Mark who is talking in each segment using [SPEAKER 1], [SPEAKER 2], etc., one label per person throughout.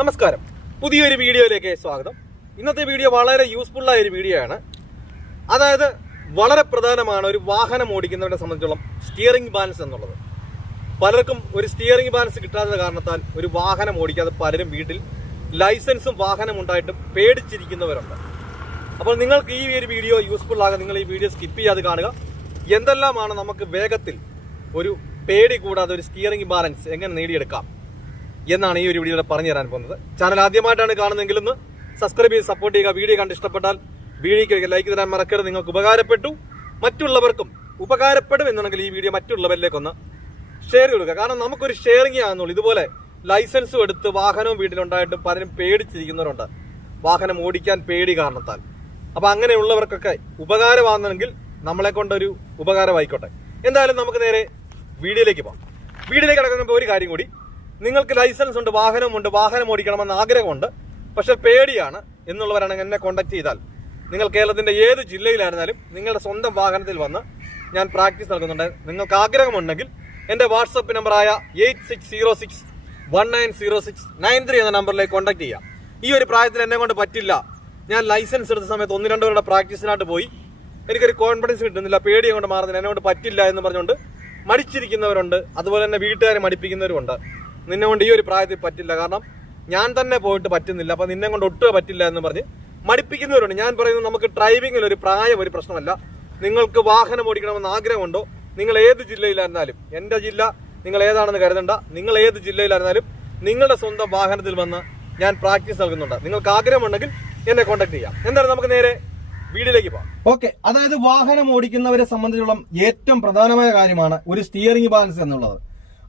[SPEAKER 1] നമസ്കാരം. പുതിയൊരു വീഡിയോയിലേക്ക് സ്വാഗതം. ഇന്നത്തെ വീഡിയോ വളരെ യൂസ്ഫുൾ ആയ ഒരു വീഡിയോ ആണ്. അതായത് വളരെ പ്രധാനമാണ് ഒരു വാഹനം ഓടിക്കുന്നവരെ സംബന്ധിച്ചോളം സ്റ്റിയറിംഗ് ബാലൻസ് എന്നുള്ളത്. പലർക്കും ഒരു സ്റ്റിയറിംഗ് ബാലൻസ് കിട്ടാത്ത കാരണത്താൽ ഒരു വാഹനം ഓടിക്കാതെ പലരും വീട്ടിൽ ലൈസൻസും വാഹനം ഉണ്ടായിട്ടും പേടിച്ചിരിക്കുന്നവരുണ്ട്. അപ്പോൾ നിങ്ങൾക്ക് ഈ ഒരു വീഡിയോ യൂസ്ഫുൾ ആകാൻ നിങ്ങൾ ഈ വീഡിയോ സ്കിപ്പ് ചെയ്യാതെ കാണുക. എന്തെല്ലാമാണ് നമുക്ക് വേഗത്തിൽ ഒരു പേടി കൂടാതെ ഒരു സ്റ്റിയറിംഗ് ബാലൻസ് എങ്ങനെ നേടിയെടുക്കാം? എന്നാണ് ഈ ഒരു വീഡിയോയിൽ പറഞ്ഞു തരാൻ പോകുന്നത്. ചാനൽ ആദ്യമായിട്ടാണ് കാണുന്നതെങ്കിൽ ഒന്ന് സബ്സ്ക്രൈബ് ചെയ്ത് സപ്പോർട്ട് ചെയ്യുക. വീഡിയോ കണ്ട് ഇഷ്ടപ്പെട്ടാൽ വീഡിയോയ്ക്ക് ലൈക്ക് തരാൻ മറക്കരുത്. നിങ്ങൾക്ക് ഉപകാരപ്പെട്ടു മറ്റുള്ളവർക്കും ഉപകാരപ്പെടും എന്നുണ്ടെങ്കിൽ ഈ വീഡിയോ മറ്റുള്ളവരിലേക്കൊന്ന് ഷെയർ കൊടുക്കുക. കാരണം നമുക്കൊരു ഷെയറിംഗ് ആകുന്നുള്ളൂ ഇതുപോലെ ലൈസൻസും എടുത്ത് വാഹനവും വീട്ടിലുണ്ടായിട്ടും പലരും പേടിച്ചിരിക്കുന്നവരുണ്ട്. വാഹനം ഓടിക്കാൻ പേടി കാരണത്താൽ. അപ്പൊ അങ്ങനെയുള്ളവർക്കൊക്കെ ഉപകാരമാകുന്നെങ്കിൽ നമ്മളെ കൊണ്ടൊരു ഉപകാരമായിക്കോട്ടെ. എന്തായാലും നമുക്ക് നേരെ വീഡിയോയിലേക്ക് പോകാം. വീഡിയോയിലേക്ക് കിടക്കുന്ന ഒരു കാര്യം കൂടി. നിങ്ങൾക്ക് ലൈസൻസ് ഉണ്ട് വാഹനമുണ്ട് വാഹനം ഓടിക്കണമെന്ന് ആഗ്രഹമുണ്ട്. പക്ഷെ പേടിയാണ്. എന്നുള്ളവരാണെങ്കിൽ എന്നെ കോൺടാക്ട് ചെയ്താൽ. നിങ്ങൾ കേരളത്തിന്റെ ഏത് ജില്ലയിലായിരുന്നാലും നിങ്ങളുടെ സ്വന്തം വാഹനത്തിൽ വന്ന് ഞാൻ പ്രാക്ടീസ് നൽകുന്നുണ്ട് നിങ്ങൾക്ക് ആഗ്രഹമുണ്ടെങ്കിൽ എന്റെ വാട്സപ്പ് നമ്പറായ eight six zero six one nine zero six nine three എന്ന നമ്പറിലേക്ക് കോൺടാക്ട് ചെയ്യാം. ഈ ഒരു പ്രായത്തിൽ എന്നെ കൊണ്ട് പറ്റില്ല. ഞാൻ ലൈസൻസ് എടുത്ത സമയത്ത് ഒന്ന് രണ്ട് പേരുടെ പ്രാക്ടീസിനായിട്ട് പോയി. എനിക്കൊരു കോൺഫിഡൻസ് കിട്ടുന്നില്ല പേടിയെ കൊണ്ട് മാറുന്നില്ല എന്നെ കൊണ്ട് പറ്റില്ല എന്ന് പറഞ്ഞുകൊണ്ട് മടിച്ചിരിക്കുന്നവരുണ്ട്. അതുപോലെ തന്നെ വീട്ടുകാരെ മടിപ്പിക്കുന്നവരുണ്ട് നിന്നെ കൊണ്ട് ഈ ഒരു പ്രായത്തിൽ പറ്റില്ല. കാരണം ഞാൻ തന്നെ പോയിട്ട് പറ്റുന്നില്ല. അപ്പൊ നിന്നെ കൊണ്ട് ഒട്ടും പറ്റില്ല എന്ന് പറഞ്ഞ് മടിപ്പിക്കുന്നവരുണ്ട്. ഞാൻ പറയുന്നത് നമുക്ക് ഡ്രൈവിംഗിൽ ഒരു പ്രായം ഒരു പ്രശ്നമല്ല. നിങ്ങൾക്ക് വാഹനം ഓടിക്കണമെന്ന് ആഗ്രഹമുണ്ടോ? നിങ്ങൾ ഏത് ജില്ലയിലായിരുന്നാലും. എന്റെ ജില്ല നിങ്ങൾ ഏതാണെന്ന് കരുതണ്ട. നിങ്ങൾ ഏത് ജില്ലയിലായിരുന്നാലും നിങ്ങളുടെ സ്വന്തം വാഹനത്തിൽ വന്ന് ഞാൻ പ്രാക്ടീസ് നൽകുന്നുണ്ട്. നിങ്ങൾക്ക് ആഗ്രഹമുണ്ടെങ്കിൽ എന്നെ കോൺടാക്ട് ചെയ്യാം. എന്തായാലും നമുക്ക് നേരെ വീടിലേക്ക് പോകാം ഓക്കെ അതായത് വാഹനം ഓടിക്കുന്നവരെ സംബന്ധിച്ചിടത്തോളം ഏറ്റവും പ്രധാനമായ കാര്യമാണ് ഒരു സ്റ്റിയറിംഗ് ബാലൻസ് എന്നുള്ളത്.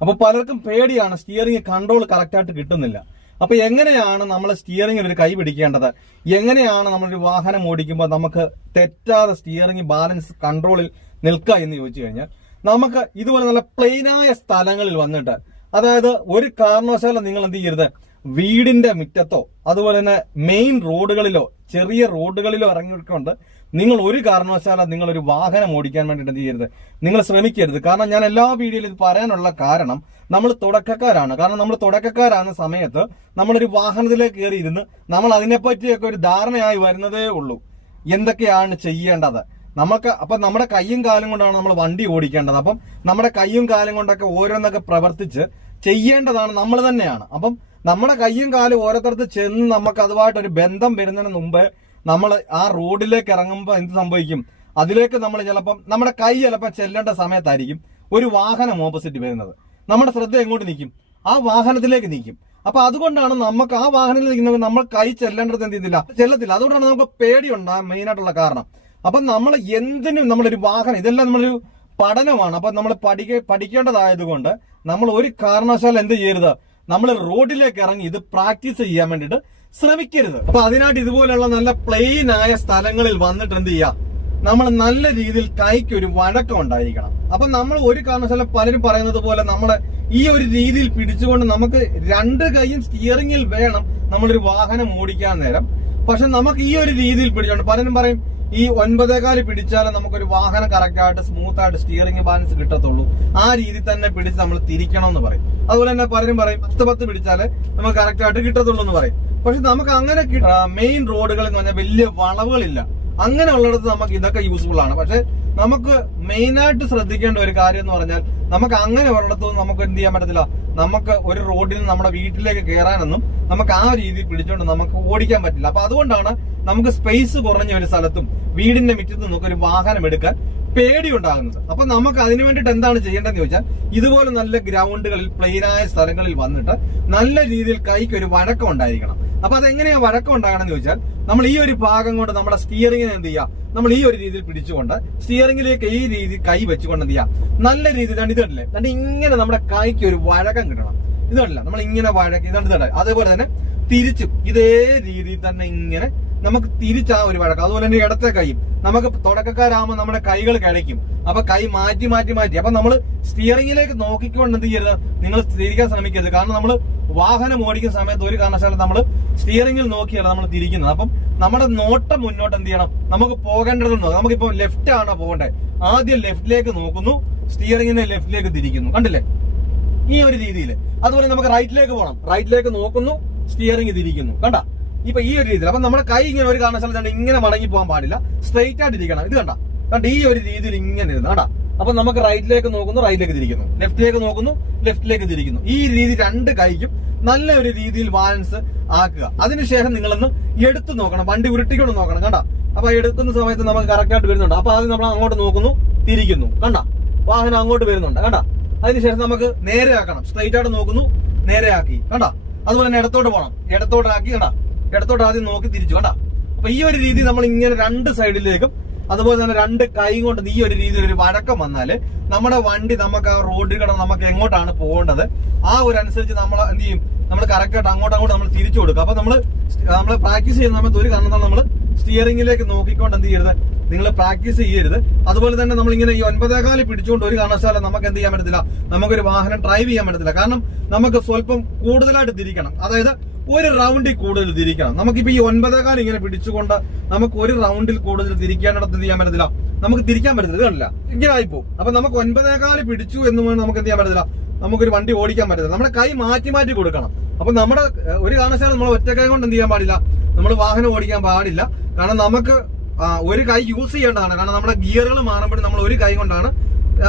[SPEAKER 1] അപ്പൊ പലർക്കും പേടിയാണ് സ്റ്റിയറിംഗ് കൺട്രോൾ കറക്റ്റായിട്ട് കിട്ടുന്നില്ല. അപ്പൊ എങ്ങനെയാണ് നമ്മൾ സ്റ്റിയറിംഗിൽ ഒരു കൈ പിടിക്കേണ്ടത്? എങ്ങനെയാണ് നമ്മളൊരു വാഹനം ഓടിക്കുമ്പോൾ നമുക്ക് തെറ്റാതെ സ്റ്റിയറിംഗ് ബാലൻസ് കൺട്രോളിൽ നിൽക്കുക എന്ന് ചോദിച്ചു കഴിഞ്ഞാൽ നമുക്ക് ഇതുപോലെ നല്ല പ്ലെയിനായ സ്ഥലങ്ങളിൽ വന്നിട്ട് അതായത് ഒരു കാരണവശാലും നിങ്ങൾ എന്ത് ചെയ്യരുത് വീടിന്റെ മുറ്റത്തോ അതുപോലെ തന്നെ മെയിൻ റോഡുകളിലോ ചെറിയ റോഡുകളിലോ ഇറങ്ങിക്കൊണ്ട് നിങ്ങൾ ഒരു കാരണവശാലും നിങ്ങൾ ഒരു വാഹനം ഓടിക്കാൻ വേണ്ടിയിട്ട് ചെയ്യരുത്? നിങ്ങൾ ശ്രമിക്കരുത്. കാരണം ഞാൻ എല്ലാ വീഡിയോയിലും ഇത് പറയാനുള്ള കാരണം നമ്മൾ തുടക്കക്കാരാണ്. കാരണം നമ്മൾ തുടക്കക്കാരാകുന്ന സമയത്ത് നമ്മളൊരു വാഹനത്തിലേക്ക് കയറി ഇരുന്ന് നമ്മൾ അതിനെപ്പറ്റിയൊക്കെ ഒരു ധാരണയായി വരുന്നതേ ഉള്ളൂ. എന്തൊക്കെയാണ് ചെയ്യേണ്ടത്? നമുക്ക് അപ്പൊ നമ്മുടെ കൈയും കാലും കൊണ്ടാണ് നമ്മൾ വണ്ടി ഓടിക്കേണ്ടത്. അപ്പം നമ്മുടെ കൈയും കാലും കൊണ്ടൊക്കെ ഓരോന്നൊക്കെ പ്രവർത്തിച്ച് ചെയ്യേണ്ടതാണ് നമ്മൾ തന്നെയാണ്. അപ്പം നമ്മുടെ കൈയും കാലും ഓരോരുത്തർക്ക് ചെന്ന് നമുക്ക് അതുമായിട്ടൊരു ബന്ധം വരുന്നതിന് മുമ്പ് നമ്മൾ ആ റോഡിലേക്ക് ഇറങ്ങുമ്പോൾ എന്ത് സംഭവിക്കും? അതിലേക്ക് നമ്മൾ ചിലപ്പം നമ്മുടെ കൈ ചിലപ്പോൾ ചെല്ലേണ്ട സമയത്തായിരിക്കും ഒരു വാഹനം ഓപ്പോസിറ്റ് വരുന്നത്. നമ്മുടെ ശ്രദ്ധ എങ്ങോട്ട് നിൽക്കും ആ വാഹനത്തിലേക്ക് നിൽക്കും അപ്പൊ അതുകൊണ്ടാണ് നമുക്ക് ആ വാഹനത്തിൽ നിൽക്കുന്നത് നമ്മൾ കൈ ചെല്ലേണ്ടത് എന്ത് ചെയ്യുന്നില്ല? ചെല്ലത്തില്ല. അതുകൊണ്ടാണ് നമുക്ക് പേടിയുണ്ടാകാൻ മെയിൻ ആയിട്ടുള്ള കാരണം. അപ്പൊ നമ്മൾ എന്തിനും നമ്മളൊരു വാഹനം ഇതെല്ലാം നമ്മളൊരു പഠനമാണ്. അപ്പൊ നമ്മൾ പഠിക്ക പഠിക്കേണ്ടതായതുകൊണ്ട് നമ്മൾ ഒരു കാരണവശാലും എന്ത് ചെയ്യരുത്? നമ്മൾ റോഡിലേക്ക് ഇറങ്ങി ഇത് പ്രാക്ടീസ് ചെയ്യാൻ വേണ്ടിയിട്ട് ശ്രമിക്കരുത്. അപ്പൊ അതിനായിട്ട് ഇതുപോലെയുള്ള നല്ല പ്ലെയിൻ ആയ സ്ഥലങ്ങളിൽ വന്നിട്ട് എന്ത് ചെയ്യാം? നമ്മൾ നല്ല രീതിയിൽ കൈക്ക് ഒരു വഴക്കം ഉണ്ടായിരിക്കണം. അപ്പൊ നമ്മൾ ഒരു കാരണവശാലും പലരും പറയുന്നത് പോലെ നമ്മളെ ഈ ഒരു രീതിയിൽ പിടിച്ചുകൊണ്ട് നമുക്ക് രണ്ട് കൈയും സ്റ്റിയറിംഗിൽ വേണം നമ്മളൊരു വാഹനം ഓടിക്കാൻ നേരം. പക്ഷെ നമുക്ക് ഈ ഒരു രീതിയിൽ പിടിച്ചുകൊണ്ട് പലരും പറയും ഈ ഒൻപതേകാൽ പിടിച്ചാലേ നമുക്കൊരു വാഹനം കറക്റ്റായിട്ട് സ്മൂത്ത് ആയിട്ട് സ്റ്റിയറിംഗ് ബാലൻസ് കിട്ടത്തുള്ളൂ. ആ രീതി തന്നെ പിടിച്ച് നമ്മൾ തിരിക്കണം എന്ന് പറയും. അതുപോലെ തന്നെ പലരും പറയും പത്ത് പത്ത് പിടിച്ചാലേ നമുക്ക് കറക്റ്റായിട്ട് കിട്ടത്തുള്ളൂ എന്ന് പറയും. പക്ഷെ നമുക്ക് അങ്ങനെ മെയിൻ റോഡുകൾ എന്ന് പറഞ്ഞാൽ വലിയ വളവുകളില്ല. അങ്ങനെ ഉള്ളിടത്ത് നമുക്ക് ഇതൊക്കെ യൂസ്ഫുൾ ആണ്. പക്ഷെ നമുക്ക് മെയിൻ ആയിട്ട് ശ്രദ്ധിക്കേണ്ട ഒരു കാര്യം എന്ന് പറഞ്ഞാൽ നമുക്ക് അങ്ങനെ ഉള്ളിടത്തൊന്നും നമുക്ക് എന്ത് ചെയ്യാൻ പറ്റത്തില്ല. നമുക്ക് ഒരു റോഡിൽ നിന്ന് നമ്മുടെ വീട്ടിലേക്ക് കയറാനൊന്നും നമുക്ക് ആ രീതിയിൽ പിടിച്ചോണ്ട് നമുക്ക് ഓടിക്കാൻ പറ്റില്ല. അപ്പൊ അതുകൊണ്ടാണ് നമുക്ക് സ്പേസ് കുറഞ്ഞ ഒരു സ്ഥലത്തും വീടിന്റെ മുറ്റത്ത് നമുക്ക് ഒരു വാഹനം എടുക്കാൻ പേടി ഉണ്ടാകുന്നത് അപ്പൊ നമുക്ക് അതിനു വേണ്ടിയിട്ട് എന്താണ് ചെയ്യേണ്ടതെന്ന് ചോദിച്ചാൽ ഇതുപോലെ നല്ല ഗ്രൗണ്ടുകളിൽ പ്ലെയിനായ സ്ഥലങ്ങളിൽ വന്നിട്ട് നല്ല രീതിയിൽ കൈക്ക് ഒരു വഴക്കം ഉണ്ടായിരിക്കണം. അപ്പൊ അതെങ്ങനെയാ വഴക്കം ഉണ്ടാകണം എന്ന് ചോദിച്ചാൽ നമ്മൾ ഈ ഒരു ഭാഗം കൊണ്ട് നമ്മുടെ സ്റ്റിയറിങ്ങിനെ എന്ത് ചെയ്യാം നമ്മൾ ഈ ഒരു രീതിയിൽ പിടിച്ചുകൊണ്ട് സ്റ്റിയറിംഗിലേക്ക് ഈ രീതി കൈ വെച്ചുകൊണ്ട് എന്ത് ചെയ്യാം? നല്ല രീതിയിൽ ഇത് കണ്ടില്ലേ എന്നിട്ട് ഇങ്ങനെ നമ്മുടെ കൈക്ക് ഒരു വഴക്കം കിട്ടണം. ഇതല്ല നമ്മൾ ഇങ്ങനെ വഴക്ക് ഇതല്ല അതേപോലെ തന്നെ തിരിച്ചും ഇതേ രീതിയിൽ തന്നെ ഇങ്ങനെ നമുക്ക് തിരിച്ചാ ഒരു വഴക്കം. അതുപോലെ തന്നെ ഇടത്തെ കൈയും. നമുക്ക് തുടക്കക്കാരാകുമ്പോൾ നമ്മുടെ കൈകൾ കിഴയ്ക്കും അപ്പൊ കൈ മാറ്റി മാറ്റി മാറ്റി. അപ്പൊ നമ്മൾ സ്റ്റിയറിംഗിലേക്ക് നോക്കിക്കൊണ്ട് എന്ത് ചെയ്യരുത്? നിങ്ങൾ തിരിക്കാൻ ശ്രമിക്കരുത്. കാരണം നമ്മൾ വാഹനം ഓടിക്കുന്ന സമയത്ത് ഒരു കാരണവശാലും നമ്മൾ സ്റ്റിയറിംഗിൽ നോക്കിയല്ല നമ്മൾ തിരിക്കുന്നത്. അപ്പം നമ്മുടെ നോട്ടം മുന്നോട്ട് എന്ത് ചെയ്യണം? നമുക്ക് പോകേണ്ടതെന്ന് നമുക്കിപ്പോ ലെഫ്റ്റ് ആണോ പോകേണ്ടത് ആദ്യം ലെഫ്റ്റിലേക്ക് നോക്കുന്നു സ്റ്റിയറിംഗിനെ ലെഫ്റ്റിലേക്ക് തിരിക്കുന്നു. കണ്ടില്ലേ? ഈ ഒരു രീതിയിൽ അതുപോലെ നമുക്ക് റൈറ്റിലേക്ക് പോകണം. റൈറ്റിലേക്ക് നോക്കുന്നു സ്റ്റിയറിംഗ് തിരിക്കുന്നു. കണ്ട? ഇപ്പൊ ഈ ഒരു രീതിയിൽ അപ്പൊ നമ്മുടെ കൈ ഇങ്ങനെ ഒരു കാരണവശാലും ഇങ്ങനെ മടങ്ങി പോകാൻ പാടില്ല. സ്ട്രെയിറ്റ് ആയിട്ട് ഇരിക്കണം ഇത് കണ്ട? കണ്ട? ഈ ഒരു രീതിയിൽ ഇങ്ങനെ ഇരുന്നു. കണ്ട? അപ്പൊ നമുക്ക് റൈറ്റിലേക്ക് നോക്കുന്നു റൈറ്റിലേക്ക് തിരിക്കുന്നു. ലെഫ്റ്റിലേക്ക് നോക്കുന്നു ലെഫ്റ്റിലേക്ക് തിരിക്കുന്നു. ഈ രീതി രണ്ട് കൈക്കും നല്ല ഒരു രീതിയിൽ ബാലൻസ് ആക്കുക. അതിനുശേഷം നിങ്ങളൊന്ന് എടുത്തു നോക്കണം വണ്ടി ഉരുട്ടിക്കൊണ്ട് നോക്കണം കണ്ട? അപ്പൊ എടുക്കുന്ന സമയത്ത് നമുക്ക് കറക്റ്റായിട്ട് വരുന്നുണ്ട്. അപ്പൊ ആദ്യം നമ്മൾ അങ്ങോട്ട് നോക്കുന്നു തിരിക്കുന്നു കണ്ട? വാഹനം അങ്ങോട്ട് വരുന്നുണ്ട് കണ്ട? അതിനുശേഷം നമുക്ക് നേരെ ആക്കണം. സ്ട്രൈറ്റ് ആയിട്ട് നോക്കുന്നു നേരെ ആക്കി കണ്ട? അതുപോലെ തന്നെ ഇടത്തോട്ട് പോകണം ഇടത്തോട്ട് ആക്കി കണ്ട? ഇടത്തോട്ട് ആദ്യം നോക്കി തിരിച്ചു കണ്ട? അപ്പൊ ഈ ഒരു രീതി നമ്മൾ ഇങ്ങനെ രണ്ട് സൈഡിലേക്കും അതുപോലെ തന്നെ രണ്ട് കൈ കൊണ്ട് ഈ ഒരു രീതിയിൽ ഒരു വഴക്കം വന്നാൽ നമ്മുടെ വണ്ടി നമുക്ക് ആ റോഡിൽ കിടന്ന് നമുക്ക് എങ്ങോട്ടാണ് പോകേണ്ടത്? ആ ഒരു അനുസരിച്ച് നമ്മൾ എന്ത് ചെയ്യും? നമ്മൾ കറക്റ്റായിട്ട് അങ്ങോട്ട് അങ്ങോട്ട് നമ്മൾ തിരിച്ചു കൊടുക്കും. അപ്പൊ നമ്മൾ നമ്മൾ പ്രാക്ടീസ് ചെയ്യുന്ന സമയത്ത് ഒരു കാരണത്താൽ നമ്മൾ സ്റ്റിയറിംഗിലേക്ക് നോക്കിക്കൊണ്ട് എന്ത് ചെയ്യരുത്? നിങ്ങൾ പ്രാക്ടീസ് ചെയ്യരുത്. അതുപോലെ തന്നെ നമ്മൾ ഇങ്ങനെ ഈ ഒൻപതേകാലി പിടിച്ചുകൊണ്ട് ഒരു കാരണവശാലും നമുക്ക് എന്ത് ചെയ്യാൻ പറ്റത്തില്ല. നമുക്കൊരു വാഹനം ഡ്രൈവ് ചെയ്യാൻ പറ്റത്തില്ല. കാരണം നമുക്ക് സ്വല്പം കൂടുതലായിട്ട് തിരിക്കണം. അതായത് ഒരു റൗണ്ടിൽ കൂടുതൽ തിരിക്കണം. നമുക്കിപ്പോ ഈ ഒൻപതേകാലം ഇങ്ങനെ പിടിച്ചുകൊണ്ട് നമുക്ക് ഒരു റൗണ്ടിൽ കൂടുതൽ തിരിക്കാനിടത്ത് എന്ത് ചെയ്യാൻ പറ്റത്തില്ല? നമുക്ക് തിരിക്കാൻ പറ്റത്തില്ല. ഇത് കണ്ടില്ല? ഇങ്ങനെ ആയിപ്പോ അപ്പൊ നമുക്ക് ഒൻപതേകാൽ പിടിച്ചു എന്ന് നമുക്ക് എന്ത് ചെയ്യാൻ പറ്റത്തില്ല? നമുക്കൊരു വണ്ടി ഓടിക്കാൻ പറ്റത്തില്ല. നമ്മുടെ കൈ മാറ്റി മാറ്റി കൊടുക്കണം. അപ്പൊ നമ്മുടെ ഒരു കാരണവശാലും നമ്മൾ ഒറ്റ കൈ കൊണ്ട് എന്ത് ചെയ്യാൻ പാടില്ല? നമ്മൾ വാഹനം ഓടിക്കാൻ പാടില്ല. കാരണം നമുക്ക് ഒരു കൈ യൂസ് ചെയ്യേണ്ടതാണ്. കാരണം നമ്മുടെ ഗിയറുകൾ മാറുമ്പോൾ നമ്മൾ ഒരു കൈ കൊണ്ടാണ്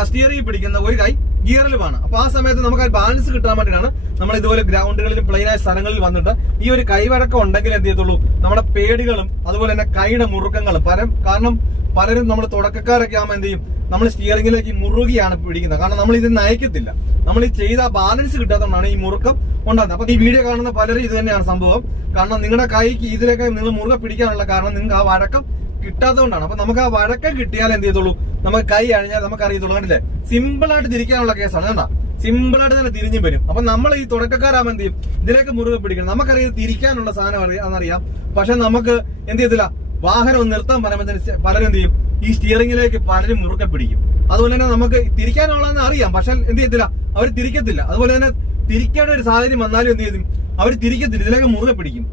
[SPEAKER 1] സ്റ്റിയറിംഗ് പിടിക്കുന്ന ഒരു കൈ ഗിയറിൽ വേണം അപ്പൊ ആ സമയത്ത് നമുക്ക് ആ ബാലൻസ് കിട്ടാൻ വേണ്ടിയിട്ടാണ് നമ്മൾ ഇതുപോലെ ഗ്രൗണ്ടുകളിലും പ്ലെയിനായ സ്ഥലങ്ങളിൽ വന്നിട്ട് ഈ ഒരു കൈവഴക്കം ഉണ്ടെങ്കിൽ എന്ത് ചെയ്യത്തുള്ളൂ? നമ്മുടെ പേടികളും അതുപോലെ തന്നെ കൈയുടെ മുറുക്കങ്ങളും പരം കാരണം പലരും നമ്മൾ തുടക്കക്കാരൊക്കെ ആകുമ്പോൾ എന്ത് ചെയ്യും? നമ്മൾ സ്റ്റിയറിംഗിലേക്ക് മുറുകിയാണ് പിടിക്കുന്നത്. കാരണം നമ്മൾ ഇത് നയിക്കത്തില്ല. നമ്മൾ ഈ ചെയ്ത ബാലൻസ് കിട്ടാത്തതുകൊണ്ടാണ് ഈ മുറുക്കം ഉണ്ടാകുന്നത്. അപ്പൊ ഈ വീഡിയോ കാണുന്ന പലരും ഇത് തന്നെയാണ് സംഭവം. കാരണം നിങ്ങളുടെ കൈക്ക് ഇതിലേക്ക് നിങ്ങൾ മുറുകെ പിടിക്കാനുള്ള കാരണം നിങ്ങൾക്ക് ആ വഴക്കം കിട്ടാത്തതുകൊണ്ടാണ്. അപ്പൊ നമുക്ക് ആ വഴക്കം കിട്ടിയാൽ എന്ത് ചെയ്തോളൂ നമുക്ക് കൈ അഴിഞ്ഞാൽ നമുക്ക് അറിയത്തുള്ളൂ കണ്ടില്ലേ? സിമ്പിൾ ആയിട്ട് തിരിക്കാനുള്ള കേസാണ്. കണ്ടാ? സിമ്പിൾ ആയിട്ട് തന്നെ തിരിഞ്ഞു വരും. അപ്പൊ നമ്മൾ ഈ തുടക്കക്കാരാകുമ്പോൾ എന്ത് ചെയ്യും? ഇതിലേക്ക് മുറുകെ പിടിക്കണം. നമുക്കറിയാം തിരിക്കാനുള്ള സാധനം അറിയാം പക്ഷെ നമുക്ക് എന്ത് ചെയ്തില്ല വാഹനം നിർത്താൻ പറയുമ്പോൾ പലരും എന്ത് ചെയ്യും? ഈ സ്റ്റിയറിംഗിലേക്ക് പലരും മുറുക്കെ പിടിക്കും. അതുപോലെ തന്നെ നമുക്ക് തിരിക്കാനുള്ളതെന്ന് അറിയാം. പക്ഷെ എന്ത് ചെയ്യത്തില്ല? അവർ തിരിക്കത്തില്ല. അതുപോലെ തന്നെ തിരിക്കേണ്ട ഒരു സാഹചര്യം വന്നാലും എന്ത് ചെയ്യും? അവർ തിരിക്കത്തില്ല. ഇതിലേക്ക് മുറുകെ പിടിക്കും.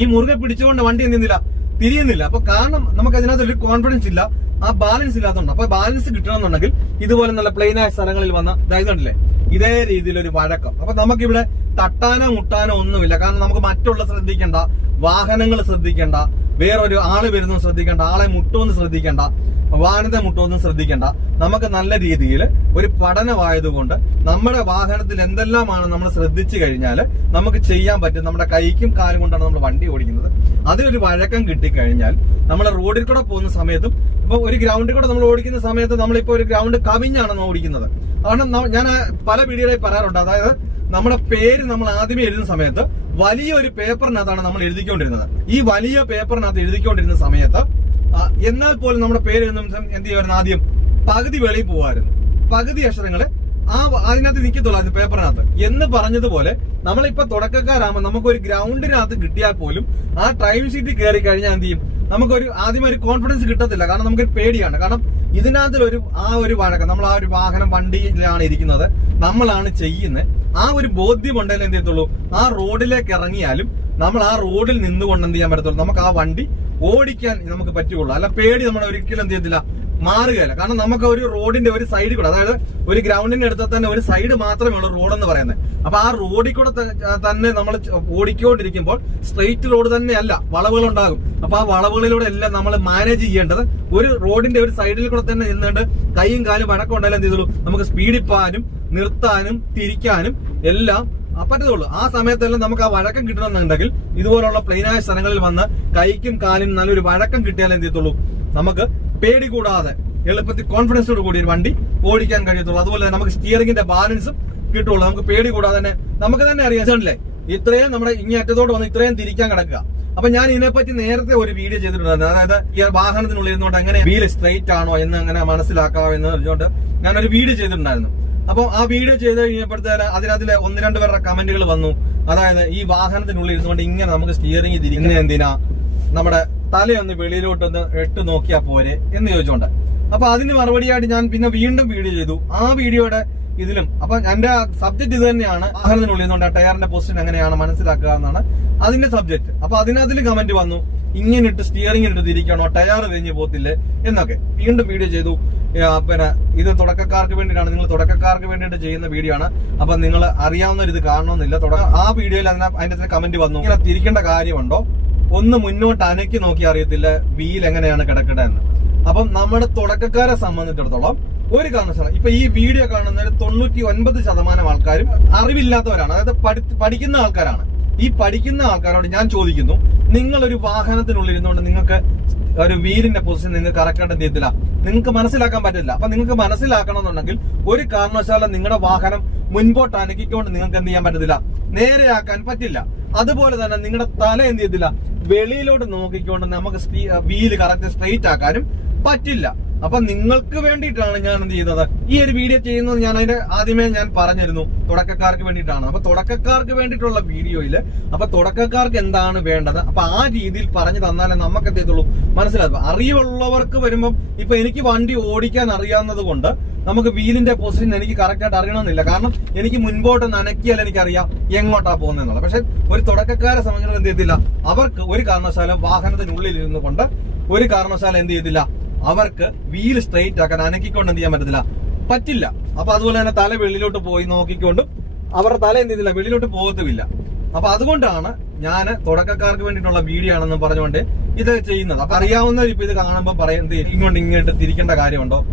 [SPEAKER 1] ഈ മുറുകെ പിടിച്ചുകൊണ്ട് വണ്ടി എന്ത് ചെയ്യുന്നില്ല? തിരിയുന്നില്ല അപ്പൊ കാരണം നമുക്ക് അതിനകത്ത് ഒരു കോൺഫിഡൻസ് ഇല്ല. ആ ബാലൻസ് ഇല്ലാത്തതുകൊണ്ട്. അപ്പൊ ബാലൻസ് കിട്ടണമെന്നുണ്ടെങ്കിൽ ഇതുപോലെ നല്ല പ്ലെയിനായ സ്ഥലങ്ങളിൽ വന്ന ഇതായത് കണ്ടില്ലേ? ഇതേ രീതിയിൽ ഒരു വഴക്കം. അപ്പൊ നമുക്കിവിടെ തട്ടാനോ മുട്ടാനോ ഒന്നുമില്ല. കാരണം നമുക്ക് മറ്റുള്ള ശ്രദ്ധിക്കേണ്ട. വാഹനങ്ങൾ ശ്രദ്ധിക്കേണ്ട. വേറൊരു ആൾ വരുന്നു ശ്രദ്ധിക്കേണ്ട. ആളെ മുട്ടുമെന്ന് ശ്രദ്ധിക്കേണ്ട. വാഹനത്തെ മുട്ടൊന്നും ശ്രദ്ധിക്കേണ്ട. നമുക്ക് നല്ല രീതിയിൽ ഒരു പഠനമായതുകൊണ്ട് നമ്മുടെ വാഹനത്തിൽ എന്തെല്ലാമാണ് നമ്മൾ ശ്രദ്ധിച്ചു കഴിഞ്ഞാൽ നമുക്ക് ചെയ്യാൻ പറ്റും. നമ്മുടെ കൈക്കും കാലും കൊണ്ടാണ് നമ്മൾ വണ്ടി ഓടിക്കുന്നത്. അതിലൊരു വഴക്കം കിട്ടിക്കഴിഞ്ഞാൽ നമ്മൾ റോഡിൽ കൂടെ പോകുന്ന സമയത്തും ഇപ്പൊ ഒരു ഗ്രൗണ്ടിൽ കൂടെ നമ്മൾ ഓടിക്കുന്ന സമയത്ത് നമ്മളിപ്പോ ഒരു ഗ്രൗണ്ട് കവിഞ്ഞാണ് ഓടിക്കുന്നത്. കാരണം ഞാൻ പല വീഡിയോയിൽ പറയാറുണ്ട്. അതായത് നമ്മുടെ പേര് നമ്മൾ ആദ്യമേ എഴുതുന്ന സമയത്ത് വലിയൊരു പേപ്പറിനകത്താണ് നമ്മൾ എഴുതിക്കൊണ്ടിരുന്നത്. ഈ വലിയ പേപ്പറിനകത്ത് എഴുതിക്കൊണ്ടിരുന്ന സമയത്ത് എന്നാൽ പോലും നമ്മുടെ പേര് എഴുതുന്ന എന്ത് ചെയ്യുമായിരുന്നു? ആദ്യം പകുതി വെളിയിൽ പോവായിരുന്നു. പകുതി അക്ഷരങ്ങൾ ആ അതിനകത്ത് നിൽക്കത്തുള്ളൂ പേപ്പറിനകത്ത്. എന്ന് പറഞ്ഞതുപോലെ നമ്മളിപ്പോ തുടക്കക്കാരാകുമ്പോൾ നമുക്ക് ഒരു ഗ്രൗണ്ടിനകത്ത് കിട്ടിയാൽ പോലും ആ ടൈം ഷീറ്റ് കയറി കഴിഞ്ഞാൽ എന്ത് ചെയ്യും? നമുക്കൊരു ആദ്യം ഒരു കോൺഫിഡൻസ് കിട്ടത്തില്ല. കാരണം നമുക്കൊരു പേടിയാണ്. കാരണം ഇതിനകത്തിൽ ഒരു ആ ഒരു വഴക്കം നമ്മൾ ആ ഒരു വാഹനം വണ്ടിയിലാണ് ഇരിക്കുന്നത്. നമ്മളാണ് ചെയ്യുന്നത്. ആ ഒരു ബോധ്യം ഉണ്ടെങ്കിൽ എന്ത് ചെയ്യത്തുള്ളൂ? ആ റോഡിലേക്ക് ഇറങ്ങിയാലും നമ്മൾ ആ റോഡിൽ നിന്നുകൊണ്ട് എന്ത് ചെയ്യാൻ പറ്റത്തുള്ളൂ? നമുക്ക് ആ വണ്ടി ഓടിക്കാൻ നമുക്ക് പറ്റുള്ളൂ അല്ല പേടി നമ്മൾ ഒരിക്കലും എന്ത് ചെയ്യത്തില്ല. മാറുകയല്ല. കാരണം നമുക്ക് ഒരു റോഡിന്റെ ഒരു സൈഡിൽ കൂടെ അതായത് ഒരു ഗ്രൗണ്ടിന്റെ അടുത്ത് തന്നെ ഒരു സൈഡ് മാത്രമേ ഉള്ളൂ റോഡ് എന്ന് പറയുന്നത്. അപ്പൊ ആ റോഡിൽ കൂടെ തന്നെ നമ്മൾ ഓടിക്കൊണ്ടിരിക്കുമ്പോൾ സ്ട്രെയിറ്റ് റോഡ് തന്നെയല്ല വളവുകൾ ഉണ്ടാകും. അപ്പൊ ആ വളവുകളിലൂടെ എല്ലാം നമ്മൾ മാനേജ് ചെയ്യേണ്ടത് ഒരു റോഡിന്റെ ഒരു സൈഡിൽ കൂടെ തന്നെ നിന്നുകൊണ്ട് കൈയും കാലും വഴക്കം ഉണ്ടായാലും എന്ത് ചെയ്തുള്ളൂ? നമുക്ക് സ്പീഡിൽ പോകാനും നിർത്താനും തിരിക്കാനും എല്ലാം പറ്റത്തുള്ളൂ. ആ സമയത്തെല്ലാം നമുക്ക് ആ വഴക്കം കിട്ടണമെന്നുണ്ടെങ്കിൽ ഇതുപോലുള്ള പ്ലെയിനായ സ്ഥലങ്ങളിൽ വന്ന് കൈക്കും കാലിനും നല്ലൊരു വഴക്കം കിട്ടിയാലേ എന്ത് ചെയ്യത്തുള്ളൂ? നമുക്ക് പേടി കൂടാതെ എളുപ്പത്തിൽ കോൺഫിഡൻസോട് കൂടി ഒരു വണ്ടി ഓടിക്കാൻ കഴിയത്തുള്ളൂ. അതുപോലെ തന്നെ നമുക്ക് സ്റ്റിയറിംഗിന്റെ ബാലൻസും കിട്ടുള്ളൂ നമുക്ക് പേടി കൂടാതെ തന്നെ നമുക്ക് തന്നെ അറിയാം. അല്ലേ ഇത്രയും നമ്മുടെ ഇങ്ങനെ അറ്റത്തോട് വന്ന് ഇത്രയും തിരിക്കാൻ കിടക്കുക. അപ്പൊ ഞാൻ ഇതിനെപ്പറ്റി നേരത്തെ ഒരു വീഡിയോ ചെയ്തിട്ടുണ്ടായിരുന്നു. അതായത് ഈ വാഹനത്തിനുള്ളിൽ ഇരുന്നുകൊണ്ട് എങ്ങനെ വീൽ സ്ട്രെയിറ്റ് ആണോ എന്ന് അങ്ങനെ മനസ്സിലാക്കാം എന്ന് പറഞ്ഞുകൊണ്ട് ഞാനൊരു വീഡിയോ ചെയ്തിട്ടുണ്ടായിരുന്നു. അപ്പൊ ആ വീഡിയോ ചെയ്ത് കഴിഞ്ഞപ്പോഴത്തേന് അതിനകത്തിലെ ഒന്ന് രണ്ട് പേരുടെ കമന്റുകൾ വന്നു. അതായത് ഈ വാഹനത്തിനുള്ളിൽ ഇരുന്നുകൊണ്ട് ഇങ്ങനെ നമുക്ക് സ്റ്റിയറിംഗ് തിരിക്കുന്നത് എന്തിനാ നമ്മുടെ തലയൊന്ന് വെളിയിലോട്ടൊന്ന് എട്ട് നോക്കിയാ പോരെ എന്ന് ചോദിച്ചോണ്ട്. അപ്പൊ അതിന് മറുപടിയായിട്ട് ഞാൻ പിന്നെ വീണ്ടും വീഡിയോ ചെയ്തു. ആ വീഡിയോയുടെ ഇതിലും അപ്പൊ എന്റെ സബ്ജക്ട് ഇത് തന്നെയാണ്. വാഹനത്തിനുള്ളിൽ നിന്നുകൊണ്ട് ടയറിന്റെ പൊസിഷൻ എങ്ങനെയാണ് മനസ്സിലാക്കുക എന്നാണ് അതിന്റെ സബ്ജക്ട് അപ്പൊ അതിനകത്തിൽ കമന്റ് വന്നു. ഇങ്ങനെ ഇട്ട് സ്റ്റിയറിംഗ് ഇട്ട് തിരിക്കണോ ടയർ തിരിഞ്ഞു പോത്തില്ലേ? എന്നൊക്കെ. വീണ്ടും വീഡിയോ ചെയ്തു. പിന്നെ ഇത് തുടക്കക്കാർക്ക് വേണ്ടിയിട്ടാണ്. നിങ്ങൾ തുടക്കക്കാർക്ക് വേണ്ടിയിട്ട് ചെയ്യുന്ന വീഡിയോ ആണ്. അപ്പൊ നിങ്ങൾ അറിയാവുന്ന ഒരു ഇത് കാണണമെന്നില്ല ആ വീഡിയോയിൽ അതിനകത്ത് കമന്റ് വന്നു. ഇങ്ങനെ തിരിക്കേണ്ട കാര്യമുണ്ടോ? ഒന്ന് മുന്നോട്ട് അനക്കി നോക്കി അറിയത്തില്ല വീൽ എങ്ങനെയാണ് കിടക്കട്ടെ എന്ന് അപ്പം നമ്മുടെ തുടക്കക്കാരെ സംബന്ധിച്ചിടത്തോളം ഒരു കാരണവശാലും ഇപ്പൊ ഈ വീഡിയോ കാണുന്ന തൊണ്ണൂറ്റി ഒൻപത് ശതമാനം ആൾക്കാരും അറിവില്ലാത്തവരാണ്. അതായത് പഠി- പഠിക്കുന്ന ആൾക്കാരാണ്. ഈ പഠിക്കുന്ന ആൾക്കാരോട് ഞാൻ ചോദിക്കുന്നു നിങ്ങൾ ഒരു വാഹനത്തിനുള്ളിൽ ഇരുന്നുകൊണ്ട് നിങ്ങൾക്ക് ഒരു വീലിന്റെ പൊസിഷൻ നിങ്ങൾക്ക് എന്ത് ചെയ്യത്തില്ല നിങ്ങൾക്ക് മനസ്സിലാക്കാൻ പറ്റില്ല. അപ്പൊ നിങ്ങൾക്ക് മനസ്സിലാക്കണം എന്നുണ്ടെങ്കിൽ ഒരു കാരണവശാലും നിങ്ങളുടെ വാഹനം മുൻപോട്ട് അനക്കിക്കൊണ്ട് നിങ്ങൾക്ക് എന്ത് ചെയ്യാൻ പറ്റത്തില്ല. നേരെയാക്കാൻ പറ്റില്ല. അതുപോലെ തന്നെ നിങ്ങളുടെ തല എന്ത് ചെയ്യത്തില്ല? വെളിയിലോട്ട് നോക്കിക്കൊണ്ട് നമുക്ക് വീൽ കറക്റ്റ് സ്ട്രെയിറ്റ് ആക്കാനും പറ്റില്ല. അപ്പൊ നിങ്ങൾക്ക് വേണ്ടിയിട്ടാണ് ഞാൻ എന്ത് ചെയ്യുന്നത് ഈ ഒരു വീഡിയോ ചെയ്യുന്നത് ഞാൻ അതിന്റെ ആദ്യമേ ഞാൻ പറഞ്ഞിരുന്നു തുടക്കക്കാർക്ക് വേണ്ടിയിട്ടാണ്. അപ്പൊ തുടക്കക്കാർക്ക് വേണ്ടിയിട്ടുള്ള വീഡിയോയിൽ അപ്പൊ തുടക്കക്കാർക്ക് എന്താണ് വേണ്ടത്? അപ്പൊ ആ രീതിയിൽ പറഞ്ഞു തന്നാലേ നമുക്ക് എത്തിയത്തുള്ളൂ ചെയ്തുള്ളൂ? മനസ്സിലാകും അറിവുള്ളവർക്ക് വരുമ്പം ഇപ്പൊ എനിക്ക് വണ്ടി ഓടിക്കാൻ അറിയാവുന്നത് കൊണ്ട് നമുക്ക് വീലിന്റെ പൊസിഷൻ എനിക്ക് കറക്റ്റ് ആയിട്ട് അറിയണമെന്നില്ല. കാരണം എനിക്ക് മുൻപോട്ട് നനക്കിയാൽ എനിക്കറിയാം എങ്ങോട്ടാ പോകുന്നതെന്നുള്ളത്. പക്ഷെ ഒരു തുടക്കക്കാരെ സംബന്ധിച്ചിടത്തോളം എന്ത് ചെയ്യത്തില്ല അവർക്ക് ഒരു കാരണവശാലും വാഹനത്തിനുള്ളിൽ ഇരുന്നു കൊണ്ട് ഒരു കാരണവശാലും എന്ത് ചെയ്യത്തില്ല അവർക്ക് വീൽ സ്ട്രെയിറ്റ് ആക്കാൻ അനക്കിക്കൊണ്ട് എന്ത് ചെയ്യാൻ പറ്റത്തില്ല. പറ്റില്ല. അപ്പൊ അതുപോലെ തന്നെ തല വെളിയിലോട്ട് പോയി നോക്കിക്കൊണ്ടും അവരുടെ തല എന്ത് ചെയ്തില്ല വെളിയിലോട്ട് പോകത്തുമില്ല. അപ്പൊ അതുകൊണ്ടാണ് ഞാൻ തുടക്കക്കാർക്ക് വേണ്ടിയിട്ടുള്ള വീഡിയോ ആണെന്ന് പറഞ്ഞുകൊണ്ട് ഇത് ചെയ്യുന്നത്. അപ്പൊ അറിയാവുന്ന ഇപ്പൊ ഇത് കാണുമ്പോൾ പറയുന്നത് ഇങ്ങോട്ട് ഇങ്ങോട്ട് തിരിക്കേണ്ട കാര്യമുണ്ടോ?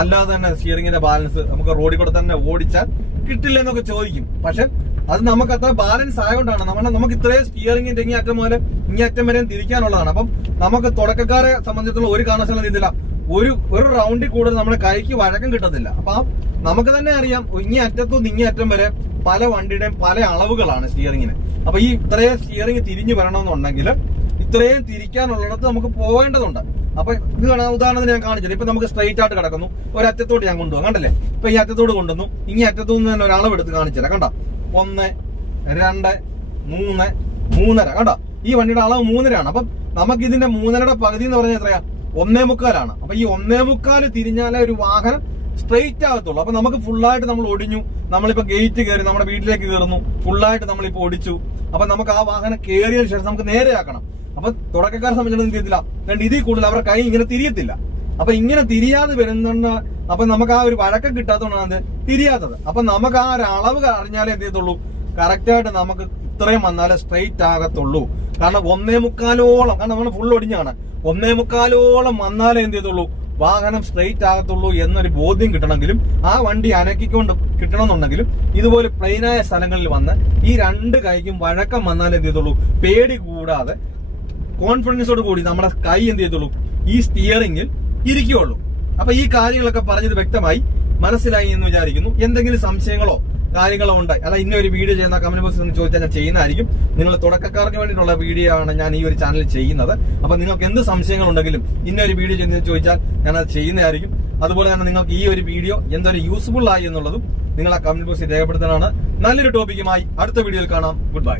[SPEAKER 1] അല്ലാതെ തന്നെ സ്റ്റിയറിംഗിന്റെ ബാലൻസ് നമുക്ക് റോഡിൽ കൂടെ തന്നെ ഓടിച്ചാൽ കിട്ടില്ല എന്നൊക്കെ ചോദിക്കും. പക്ഷെ അത് നമുക്ക് അത്ര ബാലൻസ് ആയതുകൊണ്ടാണ്. നമ്മൾ നമുക്ക് ഇത്രയും സ്റ്റിയറിംഗിന്റെ ഇങ്ങേ അറ്റം മുതൽ ഇങ്ങേ അറ്റം വരെയും തിരിക്കാനുള്ളതാണ്. അപ്പം നമുക്ക് തുടക്കക്കാരെ സംബന്ധിച്ചിടത്തോളം ഒരു കാരണവശാലും ഇതില്ല ഒരു ഒരു റൗണ്ടിൽ കൂടുതൽ നമ്മുടെ കൈക്ക് വഴക്കം കിട്ടത്തില്ല. അപ്പൊ നമുക്ക് തന്നെ അറിയാം ഇങ്ങേ അറ്റത്തും ഇങ്ങേ അറ്റം വരെ പല വണ്ടിയുടെയും പല അളവുകളാണ് സ്റ്റിയറിംഗിന് അപ്പൊ ഈ ഇത്രയും സ്റ്റിയറിംഗ് തിരിഞ്ഞു വരണമെന്നുണ്ടെങ്കിൽ ഇത്രയും തിരിക്കാനുള്ളിടത്ത് നമുക്ക് പോകേണ്ടതുണ്ട്. അപ്പൊ ഇത് കാണാം ഉദാഹരണത്തിന് ഞാൻ കാണിച്ചില്ല ഇപ്പൊ നമുക്ക് സ്ട്രൈറ്റ് ആയിട്ട് കിടക്കുന്നു. ഒരു അറ്റത്തോട്ട് ഞാൻ കൊണ്ടുപോകാം. കണ്ടല്ലേ? ഇപ്പൊ ഈ അറ്റത്തോട് കൊണ്ടുവന്നു. ഇനി അറ്റത്തുനിന്ന് തന്നെ ഒരു അളവ് എടുത്ത് കാണിച്ചില്ല കണ്ട? ഒന്ന് രണ്ട് മൂന്ന് മൂന്നര. കണ്ടോ? ഈ വണ്ടിയുടെ അളവ് മൂന്നരയാണ്. അപ്പം നമുക്ക് ഇതിന്റെ മൂന്നരയുടെ പകുതി എന്ന് പറഞ്ഞാൽ എത്രയാ? ഒന്നേ മുക്കാലാണ്. അപ്പൊ ഈ ഒന്നേ മുക്കാൽ തിരിഞ്ഞാലേ ഒരു വാഹനം സ്ട്രെയിറ്റ് ആകത്തുള്ളൂ. അപ്പൊ നമുക്ക് ഫുള്ളായിട്ട് നമ്മൾ ഒടിഞ്ഞു. നമ്മളിപ്പോ ഗേറ്റ് കയറി നമ്മുടെ വീട്ടിലേക്ക് കയറുന്നു. ഫുള്ളായിട്ട് നമ്മളിപ്പോ ഒടിച്ചു. അപ്പൊ നമുക്ക് ആ വാഹനം കയറിയതിനു ശേഷം നമുക്ക് നേരെയാക്കണം അപ്പൊ തുടക്കക്കാരെ സംബന്ധിച്ചിടത്തോളം എന്ത് ചെയ്തില്ല രണ്ട് ഇതിൽ കൂടുതൽ അവരുടെ കൈ ഇങ്ങനെ തിരിയത്തില്ല. അപ്പൊ ഇങ്ങനെ തിരിയാതെ വരുന്നുണ്ട് അപ്പൊ നമുക്ക് ആ ഒരു വഴക്കം കിട്ടാത്തതുകൊണ്ടാണ് തിരിയാത്തത്. അപ്പൊ നമുക്ക് ആ ഒരു അളവ് അറിഞ്ഞാലേ എന്ത് ചെയ്യത്തുള്ളൂ? കറക്റ്റ് ആയിട്ട് നമുക്ക് ഇത്രയും വന്നാലേ സ്ട്രെയിറ്റ് ആകത്തുള്ളൂ. കാരണം ഒന്നേ മുക്കാലോളം കാരണം നമ്മൾ ഫുൾ ഒടിഞ്ഞാണ് ഒന്നേ മുക്കാലോളം വന്നാലേ എന്ത് ചെയ്തുള്ളൂ വാഹനം സ്ട്രെയിറ്റ് ആകത്തുള്ളൂ എന്നൊരു ബോധ്യം കിട്ടണമെങ്കിലും ആ വണ്ടി അനക്കിക്കൊണ്ട് കിട്ടണമെന്നുണ്ടെങ്കിലും ഇതുപോലെ പ്ലെയിനായ സ്ഥലങ്ങളിൽ വന്ന് ഈ രണ്ട് കൈക്കും വഴക്കം വന്നാലേ എന്ത് ചെയ്തുള്ളൂ പേടി കൂടാതെ കോൺഫിഡൻസോട് കൂടി നമ്മുടെ കൈ എന്ത് ചെയ്തുള്ളൂ ഈ സ്റ്റിയറിംഗിൽ ഇരിക്കുകയുള്ളൂ. അപ്പൊ ഈ കാര്യങ്ങളൊക്കെ പറഞ്ഞത് വ്യക്തമായി മനസ്സിലായി എന്ന് വിചാരിക്കുന്നു. എന്തെങ്കിലും സംശയങ്ങളോ കാര്യങ്ങളോ ഉണ്ടായി അല്ല ഇന്ന ഒരു വീഡിയോ ചെയ്യുന്ന കമന്റ് ബോക്സിൽ നിന്ന് ചോദിച്ചാൽ ഞാൻ ചെയ്യുന്നതായിരിക്കും. നിങ്ങൾ തുടക്കക്കാർക്ക് വേണ്ടിയിട്ടുള്ള വീഡിയോ ആണ് ഞാൻ ഈ ഒരു ചാനൽ ചെയ്യുന്നത്. അപ്പൊ നിങ്ങൾക്ക് എന്ത് സംശയങ്ങൾ ഉണ്ടെങ്കിലും ഇന്ന ഒരു വീഡിയോ ചെയ്യുന്ന ചോദിച്ചാൽ ഞാൻ അത് ചെയ്യുന്നതായിരിക്കും. അതുപോലെ തന്നെ നിങ്ങൾക്ക് ഈ ഒരു വീഡിയോ എന്തൊരു യൂസ്ഫുൾ ആയി എന്നുള്ളതും നിങ്ങൾ ആ കമന്റ് ബോക്സിൽ രേഖപ്പെടുത്താനാണ് നല്ലൊരു ടോപ്പിക്കുമായി അടുത്ത വീഡിയോയിൽ കാണാം. Good bye